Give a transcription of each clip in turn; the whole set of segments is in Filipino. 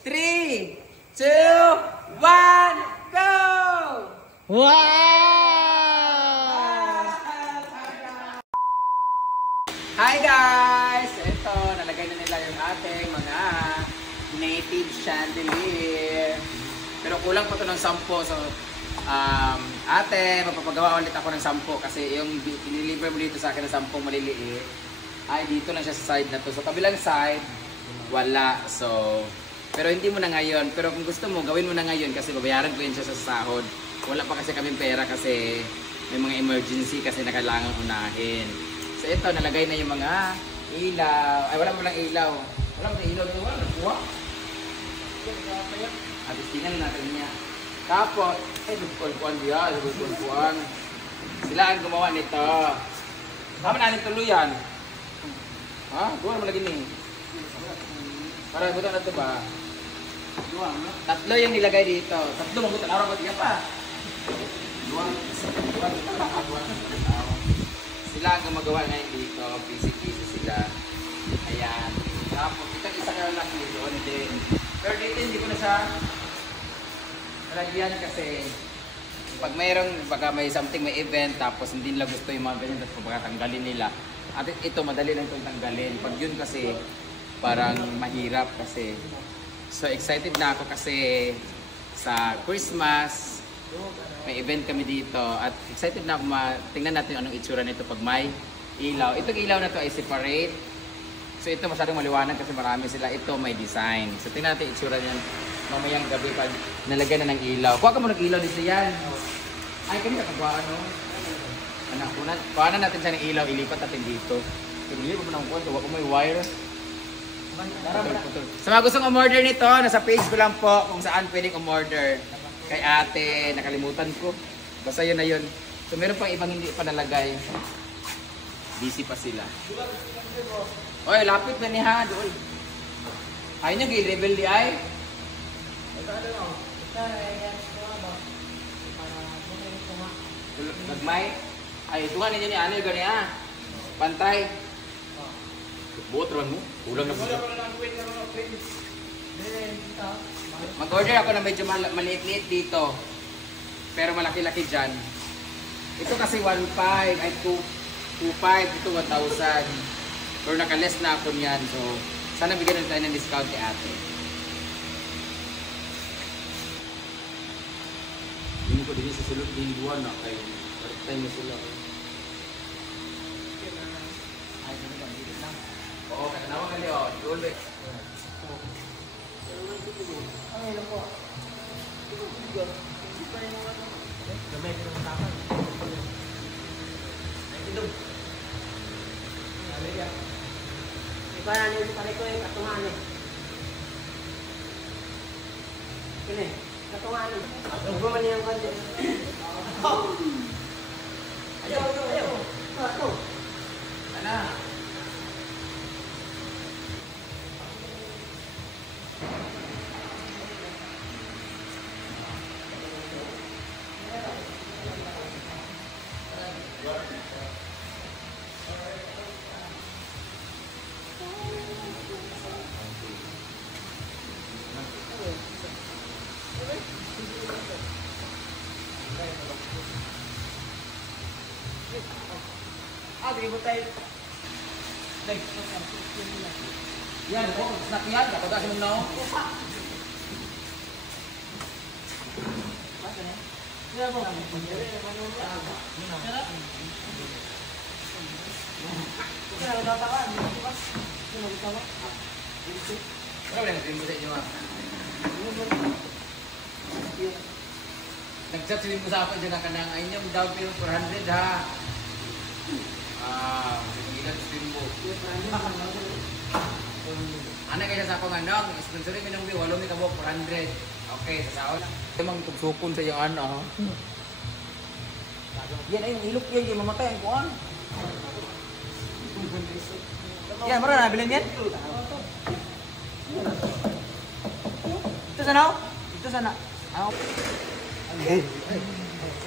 3, 2, 1, go! Wow! Hi guys! Ito, nalagay na nila yung ating mga native chandelier. Pero kulang pa ito ng 10. So, ate, magpapagawa ulit ako ng 10 kasi yung diniliver mo dito sa akin ng 10 maliliit ay dito lang siya sa side na to. So, kabilang side, wala. So, pero hindi mo na ngayon. Pero kung gusto mo, gawin mo na ngayon kasi babayaran ko yun siya sa sahod. Wala pa kasi kaming pera kasi may mga emergency kasi na kailangan unahin. So, ito, nalagay na yung mga ilaw. Ay, wala mo lang ilaw. Wala mo lang ilaw. Wala mo lang at tingnan natin niya. Tapos, ay, bugkuan diya. Bugkuan. Sila ang gumawa nito. Tama na natin tuluyan. Ha? Doon naman lagi ni. Para buta na ito ba? Tatlo yung nilagay dito. Tatlo mabutan. Araw ba tiga pa? Sila ang gumagawa ngayon dito. Busy-busy sila. Ayan. Tapos, itang isa ka lang doon din. Pero dito hindi ko na siya lagyan kasi pag mayroong baka may something, may event tapos hindi nila gusto yung mga ganyan tapos pagkatanggalin nila at ito madali lang itong tanggalin pag yun kasi parang mahirap kasi. So excited na ako kasi sa Christmas may event kami dito at excited na ako tingnan natin anong itsura nito pag may ilaw. Itong ilaw na to ay separate. So ito masyadong maliwanag kasi marami sila. Ito may design. So tingnan natin itsura niyan mamayang gabi pag nalagyan na ng ilaw. Kuha ka mo ng ilaw dito yan. Ay kami nakagawa ano. Anak, kuha na natin siya ng ilaw. Ilipat natin dito. Ilipat mo ng kuha. Kuha ko may wire. Sa mga gustong umorder nito, nasa page ko lang po kung saan pwedeng umorder. Kay ate, nakalimutan ko. Basta yun na yun. So meron pang ibang hindi pa nalagay. Busy pa sila. Oy, lapit na ni ha, doon. Ay nyo, gil-level di ay. Nagmay. Ay, ito nga ninyo ni ano yung gani ha. Pantay. Buot ron mo. Kulang na buot. Mag-order ako na medyo maliit-liit dito. Pero malaki-laki dyan. Ito kasi 1.5 ay 2.5. Ito 1,000. Pero naka-less na ako niyan. So, sana bigyan tayo ng discount kay ate. Hindi ko din sa sulod din buwan na kay tayo mo sila. Ay, ano ba? Dito lang. Oo, katanawa ka niyo. Always. Ay, lang po. Gamay ko ng takan. Ay, ito. Alaya. Iparan yung pare ko yung katungan eh. Kini, katungan eh. Huwag man yung kanya. Ayaw, ayaw, ayaw. Ito. Ano? Sige po tayo. Yan, snack yan. Kapag kasi mong nao. Yan po. Wala lang natin mo sa inyo ha. Nag-chat silin mo sa akin dyan ang kanang ay niyong down payment 400 ha. Ilan stream mo. Ano kaya sa akong anong, sponsorin mo ng view, walo may kabok 400. Okay, sa sahod. Emang tugsukon sa iyong ano. Yan ay yung ilok yan, yung mamatay ang kuhan. Yan, mara nabilin yan? Ito sana o? Ito sana. Ay,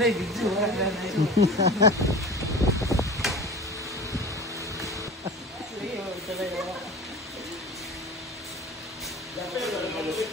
ay, video. Sige,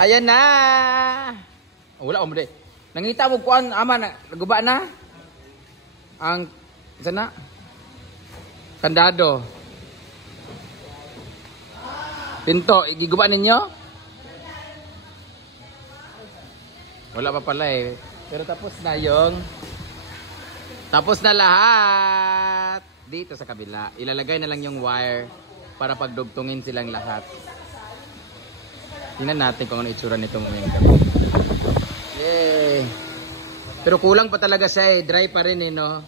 Ayan na. Wala mo deh. Nangita mo kuan ama na naguba na. Ang sana kandado. Pinto, igiguba ninyo? Wala pa pala eh. Pero tapos na yung tapos na lahat. Dito sa kabila. Ilalagay na lang yung wire para pagdugtungin silang lahat. Tingnan natin kung ano itsura nitong ngayon. Yay! Pero kulang pa talaga siya eh. Dry pa rin eh, no?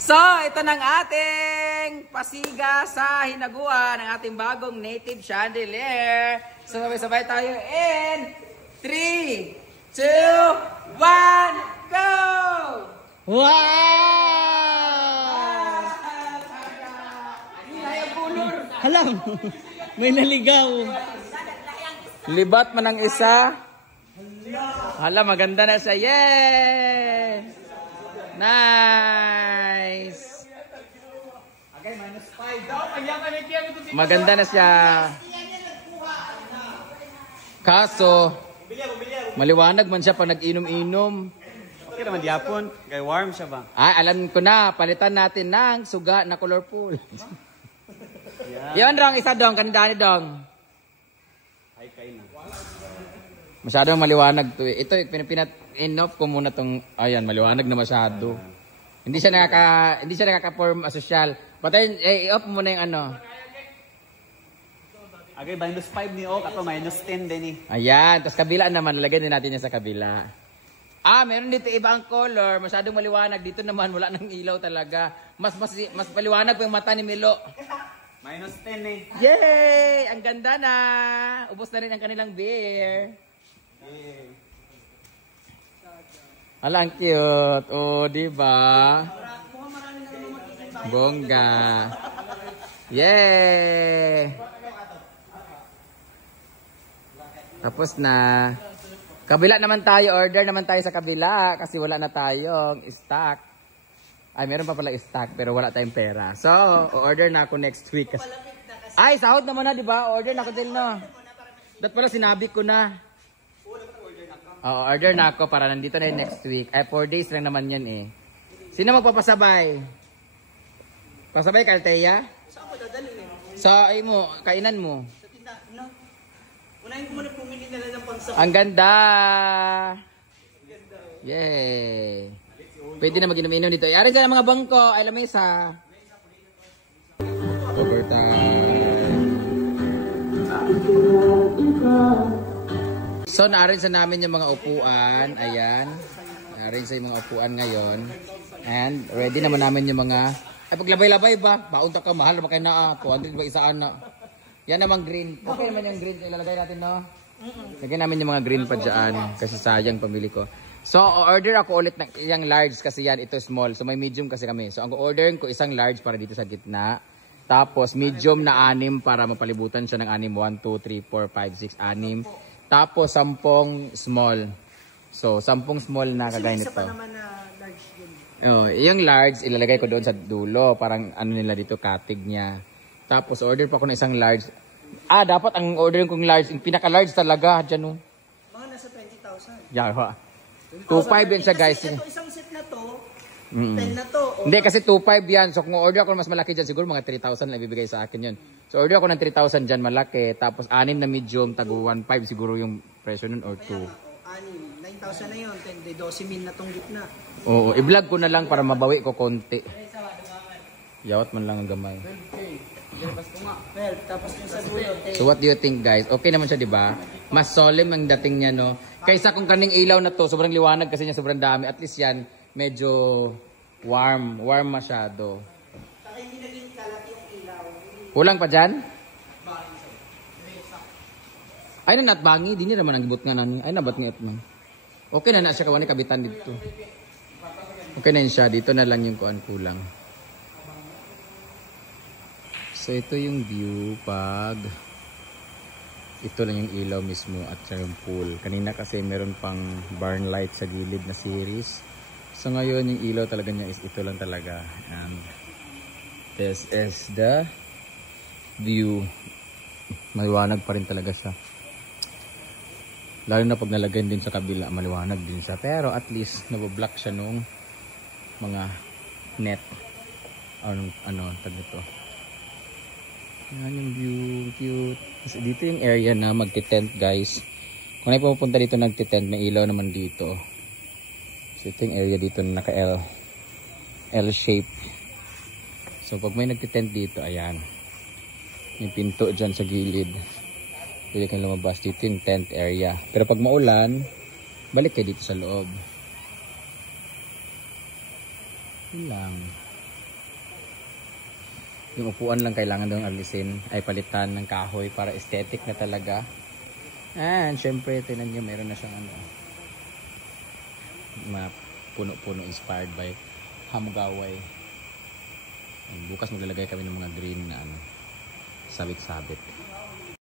So, ito ng ating pasiga sa hinaguan ng ating bagong native chandelier. So, sabay-sabay tayo in 3, 2, 1, go! Wow! Halam, may naligaw. Libat man ang isa. Hala, maganda na siya. Yay! Nice! Maganda na siya. Kaso, maliwanag man siya pag nag-inom-inom. Okay naman diapon, kay warm siya ba? Ay, alam ko na. Palitan natin ng suga na colorful. Yan dong, isa dong, kandani dong. Ay, kay na. Masyadong maliwanag to eh. Ito, pinat-in-off ko muna tong, ayan, maliwanag na masyado. Hindi siya nakaka-form social. Patayin, i-off mo muna yung ano. Okay, -5 ni Ok, ato -10 din eh. Ayan, tapos kabila naman, lagyan din natin yan sa kabila. Meron dito ibang color, masyadong maliwanag. Dito naman, wala nang ilaw talaga. Mas maliwanag pa yung mata ni Milo. -10 eh. Yay! Ang ganda na! Ubos na rin ang kanilang beer. Yeah. Hala, ang cute. Oh, di ba? Bongga. Yay! Tapos na. Kabila naman tayo. Order naman tayo sa kabila kasi wala na tayong stock. Ay, meron pa pala stock pero wala tayong pera. So, order na ako next week. Ay, sahod naman na, di ba? Order na ako din, no? Dat pala sinabi ko na. Oo, order na ako para nandito na yung next week. Ay, 4 days lang naman yan eh. Sino magpapasabay? Pasabay, Kalteya? Saan ko dadalhin eh? Sa ay mo, kainan mo. Sa tinda, no? Unahin ko muna pumili nila ng pangsa. Ang ganda! Yay! Pwede na mag-inom-inom dito. Yari dyan ang mga bangko. Ay, lamesa. Overtime. So, na-arrange na namin yung mga upuan. Ayan. Na-arrange sa yung mga upuan ngayon. And, ready naman namin yung mga... Ay, paglabay-labay ba? Paunta ka, mahal ba kayo na? 200 ba isaan na? Yan naman green. Okay naman yung green. Ilalagay natin, no? Lagyan namin yung mga green pa dyan. Kasi sayang pamili ko. So, order ako ulit ng yung large kasi yan. Ito small. So, may medium kasi kami. So, ang orderin ko isang large para dito sa gitna. Tapos, medium na 6 para mapalibutan siya ng 6. 1, 2, 3, 4, 5, 6, 6. Tapos, 10 small. So, 10 small na kagaya nito. Isa pa naman na large yun. Oh, yung large, ilalagay ko doon sa dulo. Parang ano nila dito, katig niya. Tapos, order pa ako ng isang large. Dapat ang orderin kong large. Yung pinaka-large talaga. Diyan, oh. Mga nasa 20,000. Yeah, 2.5 yan siya, guys. Kasi ito isang set na to, 10 na to. Hindi, kasi 2.5 yan. So, kung order ako mas malaki dyan, siguro mga 3,000 lang ibibigay sa akin yun. So, order ako ng 3,000 dyan, malaki. Tapos, 6 na medium, tago 1.5 siguro yung presyo nun or 2. 9,000 na yun. 12,000 na tong gitna. Oo, i-vlog ko na lang para mabawi ko konti. Yawat man lang ang gamay. 12K. Ilabas ko nga. 12. Tapos yung sa dulo, 10. So what do you think guys? Okay naman siya, di ba? Mas solemn ang dating niya, no? Kaysa kung kaning ilaw na to, sobrang liwanag kasi niya, sobrang dami. At least yan, medyo warm. Warm masyado. Saka hindi naging kalat yung ilaw. Kulang pa dyan? Ay na natbangi, di niya naman ang gibot nga namin. Ay nabat nga man. Okay na siya kawani kabitan dito. Okay na yun siya, dito na lang yung kuan kulang. So ito yung view pag ito lang yung ilaw mismo at saka yung pool. Kanina kasi meron pang barn light sa gilid na series. So ngayon yung ilaw talaga niya is ito lang talaga. And this is the view. Maliwanag pa rin talaga siya. Lalo na pag nalagay din sa kabila, maliwanag din siya. Pero at least nabablock siya nung mga net. Ano, tag nito. Yan yung view, cute. Kasi dito yung area na magti-tent guys. Kung ay pupunta dito nagti-tent, may ilaw naman dito. So ito yung area dito na naka-L. L shape. So pag may nagti-tent dito, ayan. May pinto dyan sa gilid. Pwede kang lumabas. Dito yung tent area. Pero pag maulan, balik kayo dito sa loob. Yun lang. Yung upuan lang kailangan doon alisin. Ay palitan ng kahoy para aesthetic na talaga. And syempre, tinan nyo, meron na siyang ano. Mga puno-puno inspired by Hamugaway. Bukas maglalagay kami ng mga green na ano, sabit-sabit.